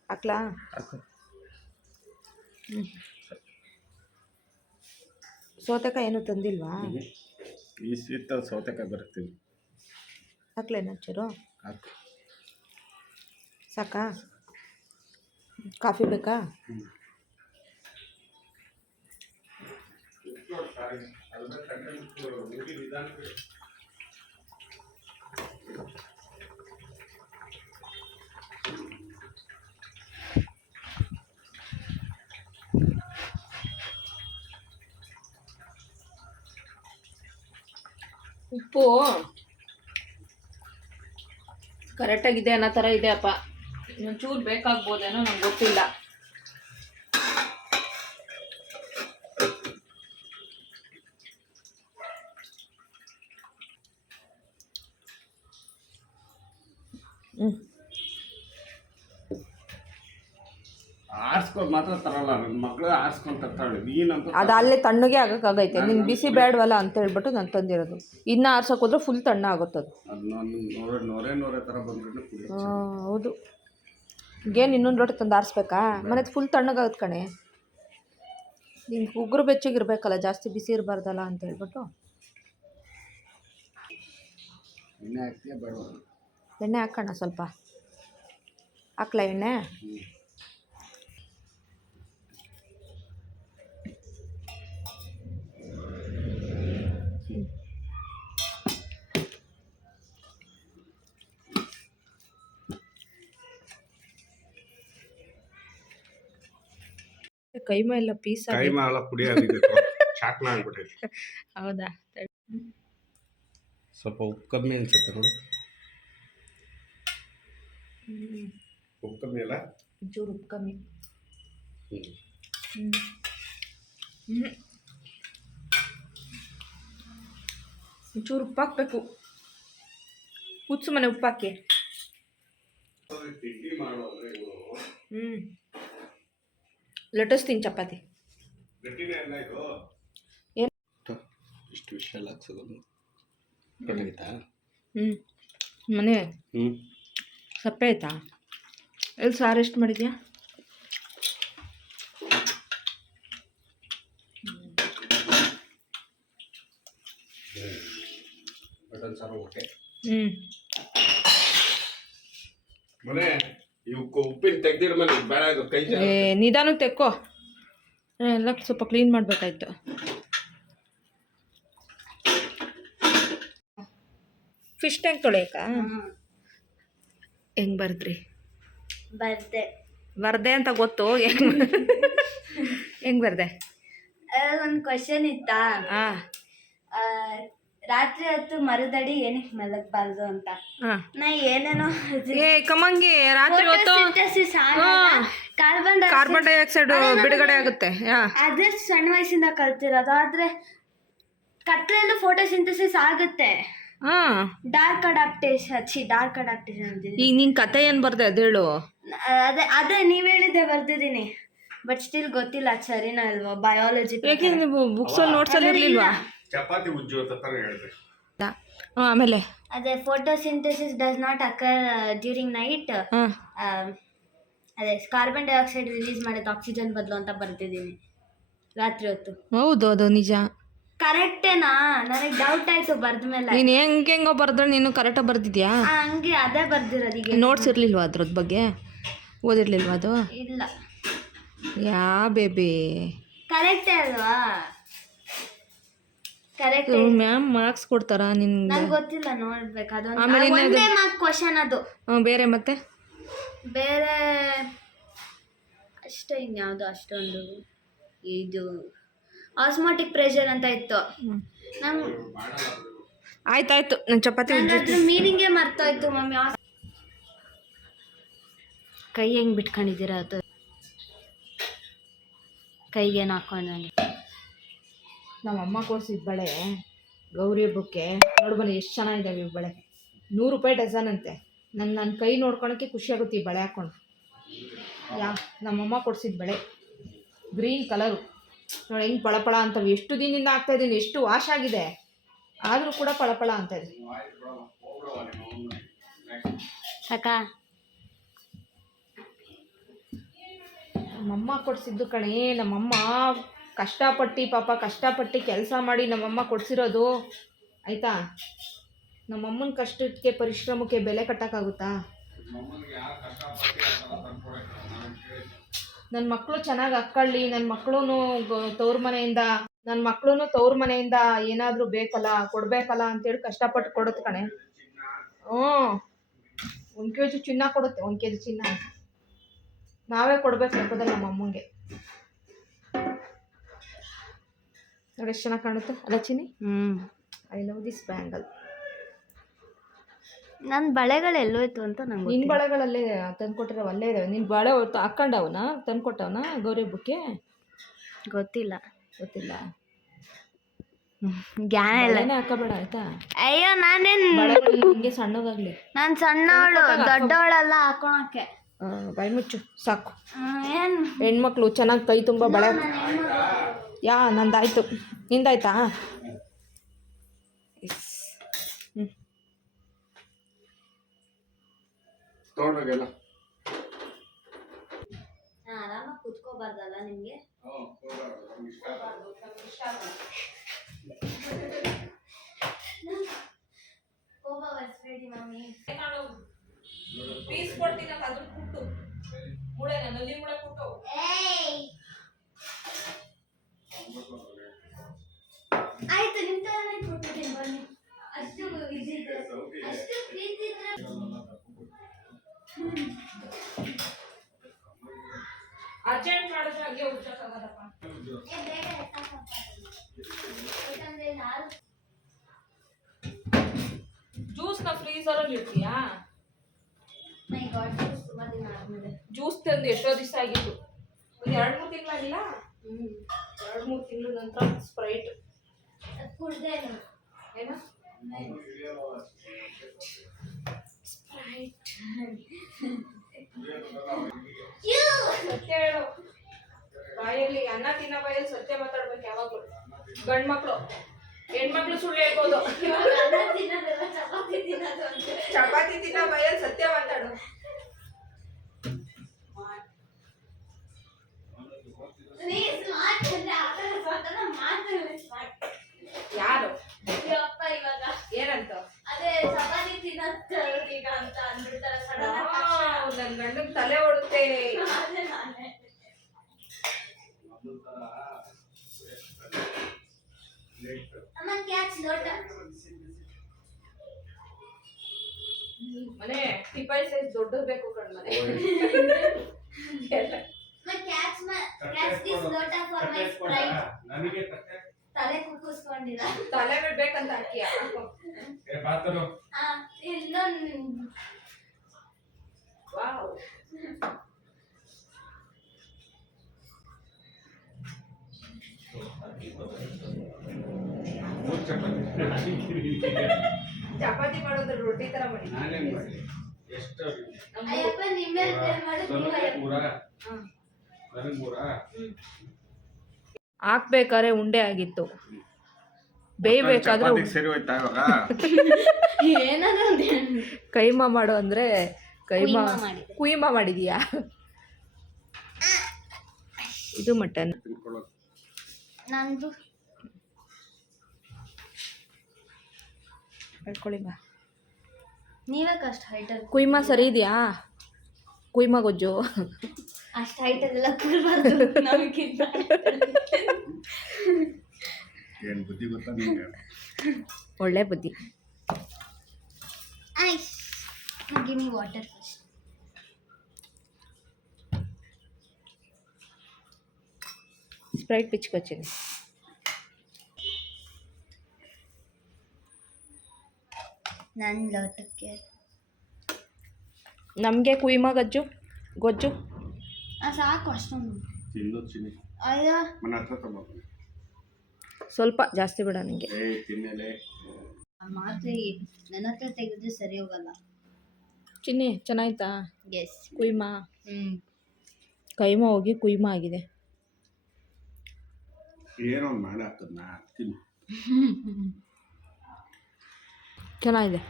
ಹಾಕ್ಲಾ? ಸೌತೆಕಾಯಿ ಏನು ತಂದಿಲ್ವಾ? ಈ ಶೀತ ಸೌತೆಕಾಯಿ ಬರ್ತೀವಿ. ಹಾಕ್ಲೇನ ಚೂರು? ಹಾಕು. ಸಾಕಾ? ಕಾಫಿ ಬೇಕಾ? ಉಪ್ಪು ಕರೆಕ್ಟಾಗಿದೆ ಅನ್ನೋ ಥರ ಇದೆ ಅಪ್ಪ. ಒಂಚೂರು ಬೇಕಾಗ್ಬೋದೇನೋ, ನಂಗೆ ಗೊತ್ತಿಲ್ಲ. ಆರಿಸ್ಕೊಂಡು ಮಾತ್ರ ತರಲ್ಲ, ನನ್ನ ಮಕ್ಕಳು ಆರಿಸ್ಕೊಂಡು ತರ್ತಾಳೆ. ನೀನಂತ ಅದು ಅಲ್ಲೇ ತಣ್ಣಗೆ ಆಗೋಕ್ಕಾಗೈತೆ. ನಿನ್ನ ಬಿಸಿ ಬೇಡವಲ್ಲ ಅಂತ ಹೇಳ್ಬಿಟ್ಟು ನಾನು ತಂದಿರೋದು. ಇನ್ನು ಆರ್ಸೋಕೆ ಹೋದ್ರೆ ಫುಲ್ ತಣ್ಣ ಆಗುತ್ತದು. ಅದು ನಾನು ನೂರೇ ಥರ ಬಂದ್ರೆ ಹೌದು. ಏನು ಇನ್ನೊಂದು ಲೋಟ ತಂದು ಆರಿಸ್ಬೇಕಾ? ಮನೆ ಫುಲ್ ತಣ್ಣಗಾಗುತ್ತೆ ಕಣೆ. ನಿಂಗೆ ಉಗುರು ಬೆಚ್ಚಗಿರ್ಬೇಕಲ್ಲ, ಜಾಸ್ತಿ ಬಿಸಿ ಇರಬಾರ್ದಲ್ಲ ಅಂತ ಹೇಳ್ಬಿಟ್ಟು. ಎಣ್ಣೆ ಹಾಕ್ತೀಯ ಬೇಡ? ಎಣ್ಣೆ ಹಾಕೋಣ ಸ್ವಲ್ಪ. ಹಾಕ್ಲಾ ಎಣ್ಣೆ? ಕೈಮ ಎಲ್ಲ ಪೀಸ್ ಕೈಮ ಎಲ್ಲ ಪುಡಿಯಾಗಿದೆ. ಚಾಕ್ನ ಆಗ್ಬಿಟ್ಟೈತೆ. ಹೌದಾ? ಸ್ವಲ್ಪ ಉಪ್ಪು ಕಮ್ಮಿ ಅನ್ಸುತ್ತೆ ನೋಡು. ಉಪ್ಪು ಕಮ್ಮಿ ಅಲ್ಲ? ಒಂಚೂರು ಉಪ್ಪು ಕಮ್ಮಿ. ಒಂಚೂರು ಉಪ್ಪು ಹಾಕ್ಬೇಕು. ಕುಚ್ಚು ಮನೆ ಉಪ್ಪು ಹಾಕಿ. ಲಟ್ಟಿಸ್ತೀನಿ ಚಪಾತಿ. ಏನು ಇಷ್ಟು ವಿಷಯ ಹಾಕ್ಸೋದು ಗೊತ್ತಾಗಿತ್ತಾ? ಮನೆ ಸಪ್ಪೆ ಆಯ್ತಾ? ಎಲ್ಲಿ ಸಾರು ಎಷ್ಟು ಮಾಡಿದ್ಯಾ? ಮಟನ್ ಸಾರು ಓಕೆ. ಮನೆ ಉಪ್ಪಿನ ತೆಗ್ದಿರ ಮೇಲೆ ಬೇಡ, ಇದು ಕೈ ನಿಧಾನಕ್ಕೆ ತೆಕ್ಕೋ. ಎಲ್ಲ ಸ್ವಲ್ಪ ಕ್ಲೀನ್ ಮಾಡಬೇಕಾಯ್ತು. ಫಿಶ್ ಟ್ಯಾಂಕ್ ತೊಳೆಯಕ್ಕ ಹೆಂಗೆ ಬರ್ದ್ರಿ? ಬರ್ದೆ ಅಂತ ಗೊತ್ತು. ಹೆಂಗೆ ಬರ್ದೆ? ಒಂದು ಕ್ವಶನ್ ಇತ್ತಾ? ಹಾಂ. ರಾತ್ರಿ ಹೊತ್ತು ಮರದಡಿ ಏನಕ್ಕೆ ಮಲಗಬಾರ್ದು ಅಂತ. ನಾ ಏನೇನೋ ಕಮಂಗಿ ರಾತ್ರಿ ಹೊತ್ತು ಕಾರ್ಬನ್ ಡೈಆಕ್ಸೈಡ್ ಬಿಡುಗಡೆ ಆಗುತ್ತೆ. ಅದೇ ಸಣ್ಣ ವಯಸ್ಸಿಂದ ಕಲ್ತಿರೋದು. ಆದ್ರೆ ಕತ್ಲೆಲ್ಲೂ ಫೋಟೋಸಿಂಥಸಿಸ್ ಆಗುತ್ತೆ. ಡಾರ್ಕ್ ಅಡಾಪ್ಟೇಷನ್ ಅಂತಿದೆ. ಈಗ ನಿನ್ ಕತೆ ಏನ್ ಬರ್ದೆ ಅದೇಳು. ಅದೇ ನೀವ್ ಹೇಳಿದ್ದೆ ಬರ್ದಿದ್ದೀನಿ. ಬಟ್ ಸ್ಟಿಲ್ ಗೊತ್ತಿಲ್ಲ ಸರಿನಾ ಅಲ್ವಾ ಬಯಾಲಜಿ. ಯಾಕೆ ನೀವು ಬುಕ್ಸ್ ಅಲ್ಲಿ ನೋಟ್ಸ್ ಅಲ್ಲಿ ಇರ್ಲಿಲ್ವಾ? ಚಪಾತಿ ಉಜ್ಜು ಅಂತ ತರ ಹೇಳಿದೆ. ಆಮೇಲೆ ಅದೇ photosynthesis does not occur during night. ಅದೇ ಕಾರ್ಬನ್ ಡೈಆಕ್ಸೈಡ್ ರಿಲೀಸ್ ಮಾಡುತ್ತೆ ಆಕ್ಸಿಜನ್ ಬದಲು ಅಂತ ಬರ್ತಿದ್ದೀನಿ ರಾತ್ರಿ ಹೊತ್ತು. ಹೌದು, ಅದು ನಿಜ. ಕರೆಕ್ಟೇನಾ? ನನಗೆ ಡೌಟ್ ಆಯ್ತು ಬರ್ದ್ಮೇಲೆ. ನೀನು ಹೆಂಗೋ ಬರ್ದ್ರೆ ನೀನು ಕರೆಕ್ಟಾಗಿ ಬರ್ದಿದ್ಯಾ? ಹಂಗೆ ಅದೇ ಬರ್ದಿರೋದು. ಈಗ ನೋಟ್ಸ್ ಇರಲಿಲ್ವಾ ಅದ್ರದ್ದು ಬಗ್ಗೆ? ಓದಿರ್ಲಿಲ್ವಾ ಅದು? ಇಲ್ಲ. ಯಾ ಬೇಬಿ ಕರೆಕ್ಟೇ ಅಲ್ವಾ? ಕರೆಕ್ಟ್ ಮ್ಯಾಮ್ ಮಾರ್ಕ್ಸ್ ಕೊಡ್ತಾರಾ ನಿನ್ಗೆ? ನಂಗೆ ಗೊತ್ತಿಲ್ಲ, ನೋಡ್ಬೇಕು. ಅದೊಂದು ಆಮೇಲೆ ಒಂದೇ ಮಾರ್ಕ್ ಕ್ವಶನ್ ಅದು. ಬೇರೆ ಮತ್ತೆ ಬೇರೆ ಅಷ್ಟೇ, ಇನ್ಯಾವುದು ಅಷ್ಟೊಂದು. ಇದು ಆಸ್ಮಾಟಿಕ್ ಪ್ರೆಷರ್ ಅಂತ ಇತ್ತು. ನಂಗೆ ಆಯ್ತಾಯ್ತು, ನಾನು ಚಪಾತಿ ಅದ್ರ ಮೀನಿಂಗೇ ಮರ್ತೋಯ್ತು ಮಮ್ಮಿ. ಕೈ ಹೆಂಗೆ ಬಿಟ್ಕೊಂಡಿದ್ದೀರಾ ಅದು? ಕೈಗೇನು ಹಾಕೊಂಡು ನನಗೆ ನಮ್ಮಮ್ಮ ಕೊಡ್ಸಿದ ಬಳೆ ಗೌರಿ ಹಬ್ಬಕ್ಕೆ ನೋಡು ಬನ್ನಿ ಎಷ್ಟು ಚೆನ್ನಾಗಿದ್ದಾವೆ ಇವು ಬಳೆ. 100 ರೂಪಾಯಿ ಡಜನ್ ಅಂತೆ. ನನ್ನ ಕೈ ನೋಡ್ಕೊಳಕ್ಕೆ ಖುಷಿ ಆಗುತ್ತೆ ಈ ಬಳೆ ಹಾಕ್ಕೊಂಡು. ನಮ್ಮಮ್ಮ ಕೊಡ್ಸಿದ ಬಳೆ ಗ್ರೀನ್ ಕಲರು ನೋಡಿ ಹೆಂಗೆ ಪಳಪಳ ಅಂತವೆ. ಎಷ್ಟು ದಿನದಿಂದ ಹಾಕ್ತಾಯಿದ್ದೀನಿ, ಎಷ್ಟು ವಾಶ್ ಆಗಿದೆ ಆದರೂ ಕೂಡ ಪಳಪಳ ಅಂತ ಇದೆ. ಅಕ್ಕ ನಮ್ಮಮ್ಮ ಕೊಡಿಸಿದ್ದು ಕಣೆ. ನಮ್ಮಮ್ಮ ಕಷ್ಟಪಟ್ಟು ಕೆಲಸ ಮಾಡಿ ನಮ್ಮಮ್ಮ ಕೊಡಿಸಿರೋದು ಆಯಿತಾ. ನಮ್ಮಮ್ಮನ ಕಷ್ಟಕ್ಕೆ ಪರಿಶ್ರಮಕ್ಕೆ ಬೆಲೆ ಕಟ್ಟೋಕ್ಕಾಗುತ್ತಾ? ನನ್ನ ಮಕ್ಕಳು ಚೆನ್ನಾಗಿ ಹಾಕ್ಕೊಳ್ಳಿ, ನನ್ನ ಮಕ್ಕಳು ತವ್ರ ಮನೆಯಿಂದ ಏನಾದರೂ ಬೇಕಲ್ಲ ಕೊಡಬೇಕಲ್ಲ ಅಂತೇಳಿ ಕಷ್ಟಪಟ್ಟು ಕೊಡುತ್ತೆ ಕಣೆ. 1 kg ಚಿನ್ನ ಕೊಡುತ್ತೆ, 1 kg ಚಿನ್ನ. ನಾವೇ ಕೊಡ್ಬೇಕು ಲೆಕ್ಕದಲ್ಲಿ ನಮ್ಮ ಅಮ್ಮಂಗೆ. ನೋಡಿ ಎಷ್ಟು ಚೆನ್ನಾಗಿ ಕಾಣುತ್ತೆ ಅಲ್ಲ ಚಿನ್ನಿ? I love this bangle. ನನ್ನ ಬಳೆಗಳು ಎಲ್ಲೋಯ್ತು ಅಂತ ನಂಗೆ. ನಿನ್ನ ಬಳೆಗಳಲ್ಲೇ ತಂದ್ಕೊಟ್ಟಿರೋ ಅಲ್ಲೇ ಇದಾವೆ. ನಿನ್ನ ಬಳೆ ಹಾಕ್ಕೊಂಡವನ ತಂದ್ಕೊಟ್ಟವನ ಗೌರಿ ಹಬ್ಬಕ್ಕೆ? ಗೊತ್ತಿಲ್ಲ. ಜ್ಞಾನ ಇಲ್ಲ. ಹಾಕಬೇಡ ಆಯ್ತಾ? ಅಯ್ಯೋ ನಾನೇನು ಹಿಂಗೆ ಸಣ್ಣಗಾಗ್ಲಿ. ನಾನು ಸಣ್ಣವಳು, ದೊಡ್ಡವಳೆಲ್ಲ ಹಾಕೊಳಕ್ಕೆ. ಬಾಯಿ ಮುಚ್ಚು ಸಾಕು. ಏನು ಹೆಣ್ಮಕ್ಳು ಚೆನ್ನಾಗಿ ಕೈ ತುಂಬ ಬಳೆ. ನಂದಾಯ್ತು, ನಿಂದಾಯ್ತಾ? ತೊಗೊಂಡೋಗೆಲ್ಲ ಆರಾಮಾಗಿ ಕುತ್ಕೋಬಾರ್ದಲ್ಲ ನಿಮಗೆ? ಕೋಪ ಬರ್ಸ್ಬೇಡಿ ಮಮ್ಮಿ. ಪೀಸ್ ಕೊಡ್ತೀನಿ ಅದ್ರ ಕುಟ್ಟು ಮೂಳೆ ನಲ್ಲಿ ಮೂಳೆ ಕುಟ್ಟು. ಆಯ್ತು, ನಿಮ್ ತರನೇ ಕೊಟ್ಟಿದ್ದೀನಿ ಬನ್ನಿ. ಅಷ್ಟು ಇದ್ದಿದ್ರೆ, ಅಷ್ಟು ಪ್ರೀತಿ ಇದ್ರೆ. ಅರ್ಜೆಂಟ್ ಮಾಡಿದ್ರೆ ಹಂಗೆ ಹುಡ್ಸಕ್ಕಾಗದಪ್ಪ. ಜ್ಯೂಸ್ನ ಫ್ರೀಸರಲ್ಲಿ ಇಡ್ತೀಯಾ? ಜ್ಯೂಸ್ ತಂದು ಎಷ್ಟೋ ದಿವಸ ಆಗಿತ್ತು, ಒಂದು 2-3 ತಿಂಗಳಾಗಿಲ್ಲ. 2-3 ತಿಂಗಳ ನಂತರ ಸ್ಪ್ರೈಟ್ ಕುಡ್ದೆ ಏನ ಸ್ಪ್ರೈಟ್. ಸತ್ಯ ಹೇಳು, ಬಾಯಲ್ಲಿ ಅನ್ನ ತಿನ್ನೋ ಬಾಯಲ್ಲಿ ಸತ್ಯ ಮಾತಾಡ್ಬೇಕು ಯಾವಾಗಲೂ. ಗಂಡು ಮಕ್ಕಳು, ಹೆಣ್ಮಕ್ಳು ಸುಳ್ಳು ಹೇಳ್ಬೋದು. ಚಪಾತಿ ತಿನ್ನೋ ಬಾಯಲ್ಲಿ ಸತ್ಯ ಮಾತಾಡು. ಯಾರು ಏನಂತ? ಅದೇ ಚಪಾತಿ ತಿನ್ನೋದೀಗ ಅಂತ ಅಂದ್ಬಿಡ್ತಾರೆ ಸಡನ್. ನನ್ನ ಗಂಡನ ತಲೆ ಹೊಡುತ್ತೆ. ಮನೆ ಟಿಪಾಯಿ ಸೈಜ್ ದೊಡ್ಡದು ಬೇಕು ಕಣ್ಮನೆ. ತಲೆ ಕುಕ್ಕಿಸ್ಕೊಂಡಿಲ್ಲ, ತಲೆ ಬಿಡ್ಬೇಕಂತ ಹಾಕಿಯ ಇನ್ನೊಂದು. ವಾವ್, ಚಪಾತಿ ಮಾಡೋದು ರೊಟ್ಟಿ ತರ ಮಾಡಿ. ಅಯ್ಯಪ್ಪ ನಿಮ್ಮೇಲೆ ಹಾಕ್ಬೇಕಾದ್ರೆ ಉಂಡೆ ಆಗಿತ್ತು, ಬೇಯಬೇಕಾದ್ರೆ ಏನಾದ್ರು ಕೈಮಾ ಮಾಡು ಅಂದ್ರೆ ಕುಯ್ಮಾ ಮಾಡಿದೀಯಾ? ಇದು ಮಟನ್ ನಂದು ಹೇಳ್ಕೊಳ್ಳಿ ಬಾ. ನೀವೇ ಕಷ್ಟ ಹೈಟಲ್ಲಿ ಕುಯ್ಮಾ ಸರಿ ಇದೆಯಾ? ಕುಯ್ಮಾ ಗೊಜ್ಜು ಅಷ್ಟು ಹೈಟಲ್ಲೆಲ್ಲ ಕೂರ್ಬಾರ್ದು ನಮಗಿಂತ. ಏನು ಬುದ್ಧಿ ಗೊತ್ತಾ ನಿಮಗೆ? ಒಳ್ಳೆ ಬುದ್ಧಿ. Ice give me water first. Sprite ಪಿಚ್ಕೊಚ್ಚಿನಿ. ನನ್ನ ಲೋಟಕ್ಕೆ ನಮಗೆ ಕುಯ್ಮ ಗೊಜ್ಜು ಸಾಕು ಅಷ್ಟೊಂದು. ತಿನ್ನು ಚಿನ್ನಿ. ಅಯ್ಯೋ ಮನ ಹತ್ರ ತಗೊಂಡು ಸ್ವಲ್ಪ ಜಾಸ್ತಿ ಬೇಡ ನನಗೆ. ತಿನ್ನೇಲೆ ಮಾತ್ರ ನನ್ನ ಹತ್ರ ತೆಗೆದ್ರೆ ಸರಿ ಹೋಗಲ್ಲ. ಚಿನ್ನಿ ಚೆನ್ನಾಯ್ತಾ? ಎಸ್. ಕುಯ್ಮ ಕೈಮ ಹೋಗಿ ಕುಯ್ಮ ಆಗಿದೆ. ಏನೋ ಒಂದು ಮಾಡಿ ಹಾಕದ್ನ ತಿನ್ನು. ಚೆನ್ನಾಗಿದೆ.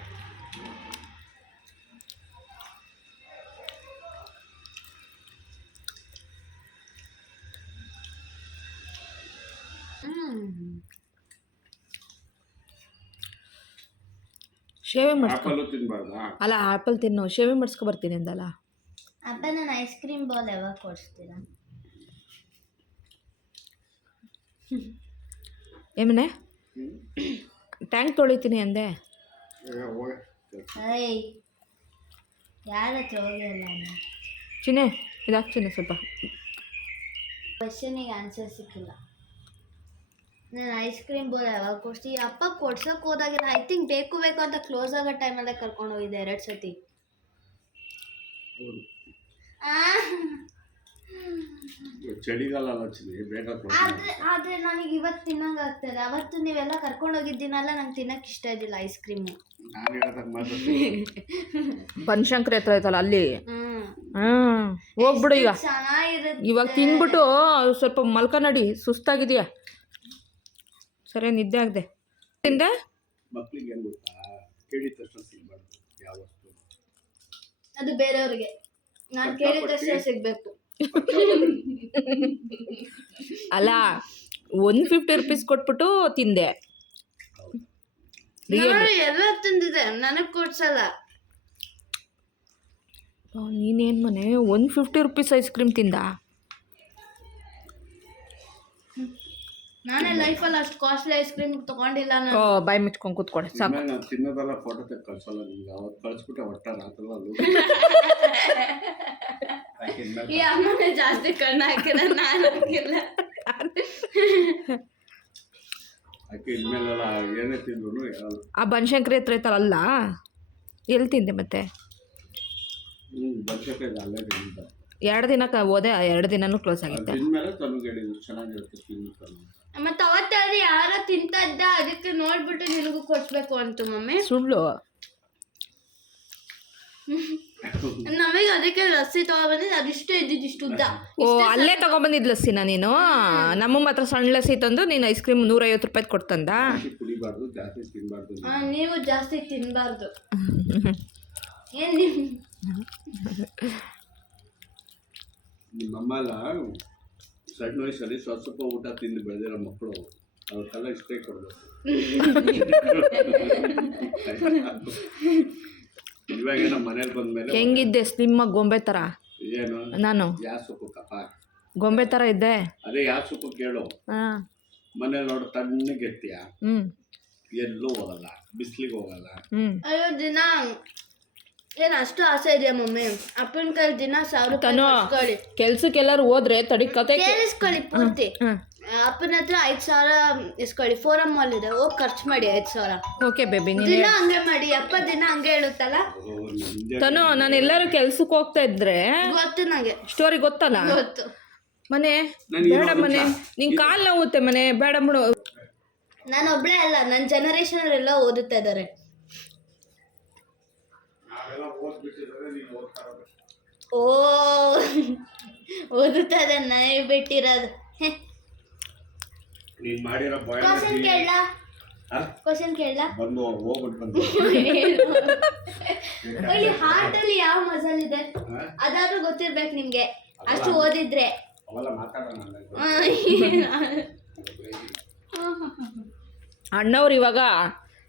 ಶೇವೆ ಮಾಡಿಸ್ಕೊ. ಆಪಲ್ಲು ತಿನ್ಬಾರ್ದಾ? ಅಲ್ಲ ಆ್ಯಪಲ್ ತಿನ್ನು, ಶೇವೆ ಮಾಡಿಸ್ಕೊ ಬರ್ತೀನಿ ಅಂದಲ್ಲ. ಅಪ್ಪ ನಾನು ಐಸ್ ಕ್ರೀಮ್ ಬಾಲ್ ಯಾವಾಗ ಕೊಡಿಸ್ತೀರಾ? ಏಮನೆ ಟ್ಯಾಂಕ್ ತೊಳಿತೀನಿ ಅಂದೆ. ಐ ಯಾರ ಹತ್ರ ಹೋಗಿಲ್ಲ. ಚಿನ್ನೆ ಇದಾಗ್ತೀನಿ ಸ್ವಲ್ಪ. ಕ್ವಶನಿಗೆ ಆನ್ಸರ್ ಸಿಕ್ಕಿಲ್ಲ. ನಾನು ಐಸ್ ಕ್ರೀಮ್ ಬೋಲ್ ಯಾವಾಗ ಕೊಡ್ಸ್ತೀನಿ? ಅಪ್ಪ ಕೊಡ್ಸೋಕೆ ಹೋದಾಗಿಲ್ಲ. ಐ ಥಿಂಕ್ ಬೇಕು ಅಂತ ಕ್ಲೋಸ್ ಆಗೋ ಟೈಮಲ್ಲೇ ಕರ್ಕೊಂಡು ಹೋಗಿದ್ದೆ 2 ಸತಿ. ಚಳಿಗಾಲ ಅಲ್ಲ ಚಿನ್ನಿ, ಬೇಗ ಆದರೆ ನನಗೆ ಇವತ್ತು ತಿನ್ನಂಗೆ ಆಗ್ತದೆ. ಅವತ್ತು ನೀವೆಲ್ಲ ಕರ್ಕೊಂಡು ಹೋಗಿದ್ದೀನಲ್ಲ, ನಂಗೆ ತಿನ್ನಕ್ಕೆ ಇಷ್ಟ ಇದ್ದಿಲ್ಲ ಐಸ್ ಕ್ರೀಮು. ನಾನು ಹೇಳೋದಾಗ ಮಾತ್ರ ಬನಶಂಕರಿ ಹತ್ರ ಐತಲ್ಲ ಅಲ್ಲಿ. ಹ್ಞೂ ಹೋಗ್ಬಿಡು ಈಗ. ಚೆನ್ನಾಗಿರುತ್ತೆ. ಇವಾಗ ತಿನ್ಬಿಟ್ಟು ಸ್ವಲ್ಪ ಮಲ್ಕ ನಡಿ. ಸುಸ್ತಾಗಿದೆಯಾ? ಸರಿ ನಿದ್ದೆ ಆಗದೆ ತಿಂದೆ. ಮಕ್ಳಿಗೆ ಏನು ಗೊತ್ತಾ, ಕೇಳಿದ ತಕ್ಷಣ ಸಿಗ್ಬಾರ್ದು ಯಾವ ವಸ್ತು. ಅದು ಬೇರೆಯವ್ರಿಗೆ. ನಾನು ಕೇಳಿದ ತಕ್ಷಣ ಸಿಗಬೇಕು. ಅಲ್ಲ 150 ರೂಪೀಸ್ ಕೊಟ್ಬಿಟ್ಟು ತಿಂದೆ. ಎಲ್ಲ ತಿಂದಿದೆ, ನನಗೆ ಕೊಡ್ಸಲ್ಲ. ನೀನೇನು ಮನೆ 150 ರೂಪೀಸ್ ಐಸ್ ಕ್ರೀಮ್ ತಿಂದ? ನಾನೇ ಲೈಫಲ್ಲಿ ಅಷ್ಟು ಕಾಸ್ಟ್ಲಿ ಐಸ್ ಕ್ರೀಮ್ ತೊಗೊಂಡಿಲ್ಲ. ನಾನು ಬಾಯಿ ಮುಚ್ಕೊಂಡು ಕೂತ್ಕೊಡೆ ಸಾಕು. ನಾನು ತಿನ್ನೋದೆಲ್ಲ ಫೋಟೋ ತೆಗೆ ಕಳ್ಸಲ್ಲ ನಿಮ್ಗೆ. ಅವತ್ತು ಕಳಿಸ್ಬಿಟ್ಟೆ ಒಟ್ಟ ರಾತ್ರಿ ಈ ಅಮ್ಮನೇ ಜಾಸ್ತಿ ಕಣ್ಣು ಹಾಕಿಲ್ಲ, ನಾನು ಹಾಕಿಲ್ಲ. ಆಕೆ ಇನ್ಮೇಲೆಲ್ಲ ಏನೇ ತಿಂದ್ರು ಹೇಳಲ್ಲ. ಆ ಬನಶಂಕರಿ ಹತ್ರ ಐತಲ್ಲ ಅಲ್ಲ, ಎಲ್ಲಿ ತಿಂದೆ ಮತ್ತೆ? ಬನ್ಸಕ್ಕೆ ಅಲ್ಲೇ ತಿಂದ 2 ದಿನ ಹೋದೆ. 2 ದಿನನೂ ಕ್ಲೋಸ್ ಆಗಿತ್ತು. ತಿಂದ್ಮೇಲೆ ತನಗೆ ಹೇಳಿದ್ರು ಚೆನ್ನಾಗಿರುತ್ತೆ ತಿನ್ನು. ಮತ್ತೆ ಅವತ್ತಲ್ಲಿ ಯಾರೋ ತಿಂತಾ ಇದ್ದ, ಅದಕ್ಕೆ ನೋಡ್ಬಿಟ್ಟು ನಿನಗೂ ಕೊಡ್ಸ್ಬೇಕು ಅಂತ ಮಮ್ಮಿ. ಸುಳ್ಳು. ನಮಗೆ ಅದಕ್ಕೆ ಲಸ್ಸಿ ತಗೊಬಂದಿದ್ದು. ಅದಿಷ್ಟು ಇದ್ದಿದ್ದು ಇಷ್ಟು ಉದ್ದ. ಅಲ್ಲೇ ತಗೊಂಬಂದಿದ್ದು ಲಸ್ಸಿನ ನೀನು? ನಮ್ಮ ಮಾತ್ರ ಸಣ್ಣ ಲಸ್ಸಿ ತಂದು ನೀನು ಐಸ್ ಕ್ರೀಮ್ 150 ರೂಪಾಯಿ ಕೊಡ್ತಂದ. ಕುಡಿಬಾರ್ದು, ಜಾಸ್ತಿ ತಿನ್ಬಾರ್ದು. ನೀವು ಜಾಸ್ತಿ ತಿನ್ನಬಾರ್ದು. ಏನು ನಿಮ್ಮಮ್ಮ ಎಲ್ಲ ಸಣ್ಣ ವಯಸ್ಸಲ್ಲಿ ಸ್ವಲ್ಪ ಊಟ ತಿಂದು ಬೆಳೆದಿರೋ ಮಕ್ಕಳು, ಅವಕ್ಕೆಲ್ಲ ಇಷ್ಟೇ ಕೊಡಬೇಕು. ಇವಾಗ ನಮ್ಮ ಮನೇಲಿ ಬಂದ್ಮೇಲೆ ಹೆಂಗಿದ್ದೆ? ಸ್ಲಿಮ್ ಗೊಂಬೆ ಥರ. ಏನು ನಾನು ಯಾವ ಸೊಪ್ಪು ಕಪ್ಪ ಗೊಂಬೆ ಥರ ಇದ್ದೆ. ಅದೇ ಯಾವ ಸೊಪ್ಪು ಕೇಳು. ಹಾಂ ಮನೇಲಿ ನೋಡು ತಣ್ಣಗೆ ಇರ್ತೀಯ, ಹ್ಞೂ ಎಲ್ಲೂ ಹೋಗಲ್ಲ, ಬಿಸಿಲಿಗೆ ಹೋಗಲ್ಲ. ಹ್ಞೂ ಅಯ್ಯೋ ದಿನ ಏನು ಅಷ್ಟು ಆಸೆ ಇದೆಯಾ ಮಮ್ಮಿ? ಅಪ್ಪನ ಕೈ ದಿನ 1000 ರೂಪಾಯಿ ಕಳ್ಸ್ಕೊಳ್ಳಿ. ಕೆಲ್ಸಕ್ಕೆಲ್ಲರೂ ಹೋದ್ರೆ ತಡಿ ಕತೆ ಕೇಳಿಸ್ಕೊಳ್ಳಿ ಪೂರ್ತಿ. ಅಪ್ಪನ ಹತ್ರ 5000 ಇಸ್ಕೊಳ್ಳಿ. ಫೋರಮ್ ಮಾಲ್ ಇದೆ, ಹೋಗಿ ಖರ್ಚು ಮಾಡಿ 5000. Okay baby. ದಿನ ಹಂಗೆ ಮಾಡಿ. ಅಪ್ಪ ದಿನ ಹಂಗೆ ಹೇಳುತ್ತಲ್ಲ. ತನು, ನಾನು ಎಲ್ಲರೂ ಕೆಲ್ಸಕ್ಕೆ ಹೋಗ್ತಾ ಇದ್ರೆ ಗೊತ್ತು ನನಗೆ, ಸ್ಟೋರಿ ಗೊತ್ತಲ್ಲ. ಗೊತ್ತು. ಮನೆ ಬೇಡ, ಮನೆ ನಿಂಗೆ ಕಾಲು ನೋವುತ್ತೆ, ಮನೆ ಬೇಡ ಬಿಡು. ನಾನು ಒಬ್ಳೇ ಅಲ್ಲ, ನನ್ನ ಜನರೇಷನ್ ಎಲ್ಲ ಓದುತ್ತಾ ಇದ್ದಾರೆ. ಓ ಓದುತ್ತಾ ಇದೆ, ನಾಯಿ ಬಿಟ್ಟಿರೋದು. ನೀನು ಮಾಡಿರೋ ಕ್ವಶನ್ ಕೇಳಲಾ? ಕ್ವಶನ್ ಕೇಳಲಾ? ಬಂದು ಹೋಗ್ಬಿಟ್ಟು ಬಂದು ಇಲ್ಲಿ ಹಾರ್ಟ್ ಅಲ್ಲಿ ಯಾವ ಮಸಲ್ ಇದೆ ಅದಾದ್ರೂ ಗೊತ್ತಿರ್ಬೇಕು ನಿಮ್ಗೆ, ಅಷ್ಟು ಓದಿದ್ರೆ. ಅವೆಲ್ಲ ಮಾತಾಡೋಣ. ಅಣ್ಣವ್ರು ಇವಾಗ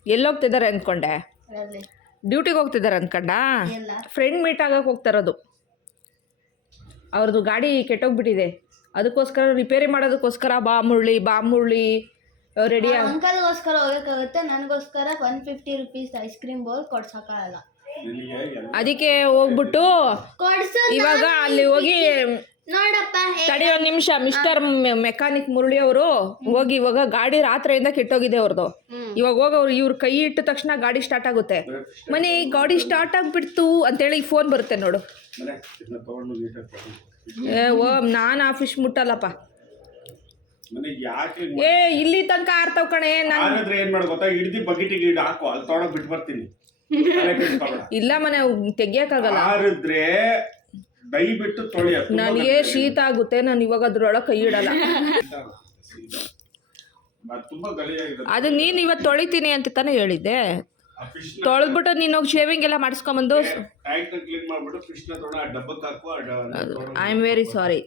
ಎಲ್ಲೋಗ್ತಿದ್ದಾರೆ ಅಂದ್ಕೊಂಡೆ? ಡ್ಯೂಟಿಗೆ ಹೋಗ್ತಿದ್ದಾರೆ ಅಂದ್ಕೊಂಡ? ಫ್ರೆಂಡ್ ಮೀಟ್ ಆಗಕ್ಕೆ ಹೋಗ್ತಾರದು. ಅವ್ರದ್ದು ಗಾಡಿ ಕೆಟ್ಟೋಗ್ಬಿಟ್ಟಿದೆ, ಅದಕ್ಕೋಸ್ಕರ ರಿಪೇರಿ ಮಾಡೋದಕ್ಕೋಸ್ಕರ ಬಾ ಮುರಳಿ ರೆಡಿಯಾ? ಅಂಕಲ್ಗೋಸ್ಕರ ಹೋಗಕ್ಕಾಗುತ್ತೆ, ನನಗೋಸ್ಕರ 150 ರುಪೀಸ್ ಐಸ್ ಕ್ರೀಮ್ ಬೌಲ್ ಕೊಡ್ಸಕ್ಕಾಗಲ್ಲ. ಅದಕ್ಕೆ ಹೋಗ್ಬಿಟ್ಟು ಇವಾಗ ಅಲ್ಲಿ ಹೋಗಿ ನೋಡಪ್ಪ ತಡಿ ಒಂದು ನಿಮಿಷ, ಮಿಸ್ಟರ್ ಮೆಕ್ಯಾನಿಕ್ ಮುರಳಿ ಅವರು ಹೋಗಿ, ಇವಾಗ ಗಾಡಿ ರಾತ್ರಿಯಿಂದ ಕೆಟ್ಟೋಗಿದೆ ಅವ್ರದ್ದು. ಇವಾಗ ಹೋಗಿ ಅವ್ರು ಇವ್ರ ಕೈ ಇಟ್ಟ ತಕ್ಷಣ ಗಾಡಿ ಸ್ಟಾರ್ಟ್ ಆಗುತ್ತೆ. ಮನೆ ಗಾಡಿ ಸ್ಟಾರ್ಟ್ ಆಗಿಬಿಡ್ತು ಅಂತೇಳಿ ಫೋನ್ ಬರುತ್ತೆ ನೋಡು. ನಾನು ಆಫೀಸ್ ಮುಟ್ಟಲ್ಲಪ್ಪ. ಏ ಇಲ್ಲಿ ತನಕ ಆರ್ತಾವ್ ಕಣೆ. ಏನ್ ಮಾಡ ಗೊತ್ತಾ, ಹಿಡ್ದಿ ಬಕೆಟಿಗೆ ಹಾಕು, ಅಲ್ಲಿ ತೊಗೊಂಡೋಗಿ ಬಿಟ್ಟು ಬರ್ತೀನಿ. ಇಲ್ಲ ಮನೆ ತೆಗಿಯಕ್ಕಾಗಲ್ಲ. ಆರಿದ್ರೆ ದಯವಿಟ್ಟು ತೊಳಿ. ನನಗೆ ಶೀತ ಆಗುತ್ತೆ, ನಾನು ಇವಾಗ ಅದ್ರೊಳಗೆ ಕೈ ಇಡಲ್ಲ. ತುಂಬಾ ಗಲೀಜಾಗಿದೆ. ಅದು ನೀನು ಇವತ್ತು ತೊಳಿತೀನಿ ಅಂತ ತಾನೇ ಹೇಳಿದ್ದೆ. ತೊಳೆದ್ಬಿಟ್ಟು ನೀನು ಹೋಗಿ ಶೇವಿಂಗ್ ಎಲ್ಲ ಮಾಡಿಸ್ಕೊಂಬಂದು. ಟ್ಯಾಂಕ್ ಕ್ಲೀನ್ ಮಾಡ್ಬಿಟ್ಟು ಫಿಶ್ನ ತೊಗೊಂಡು ಆ ಡಬ್ಬಕ್ಕೆ ಹಾಕು. I am very sorry.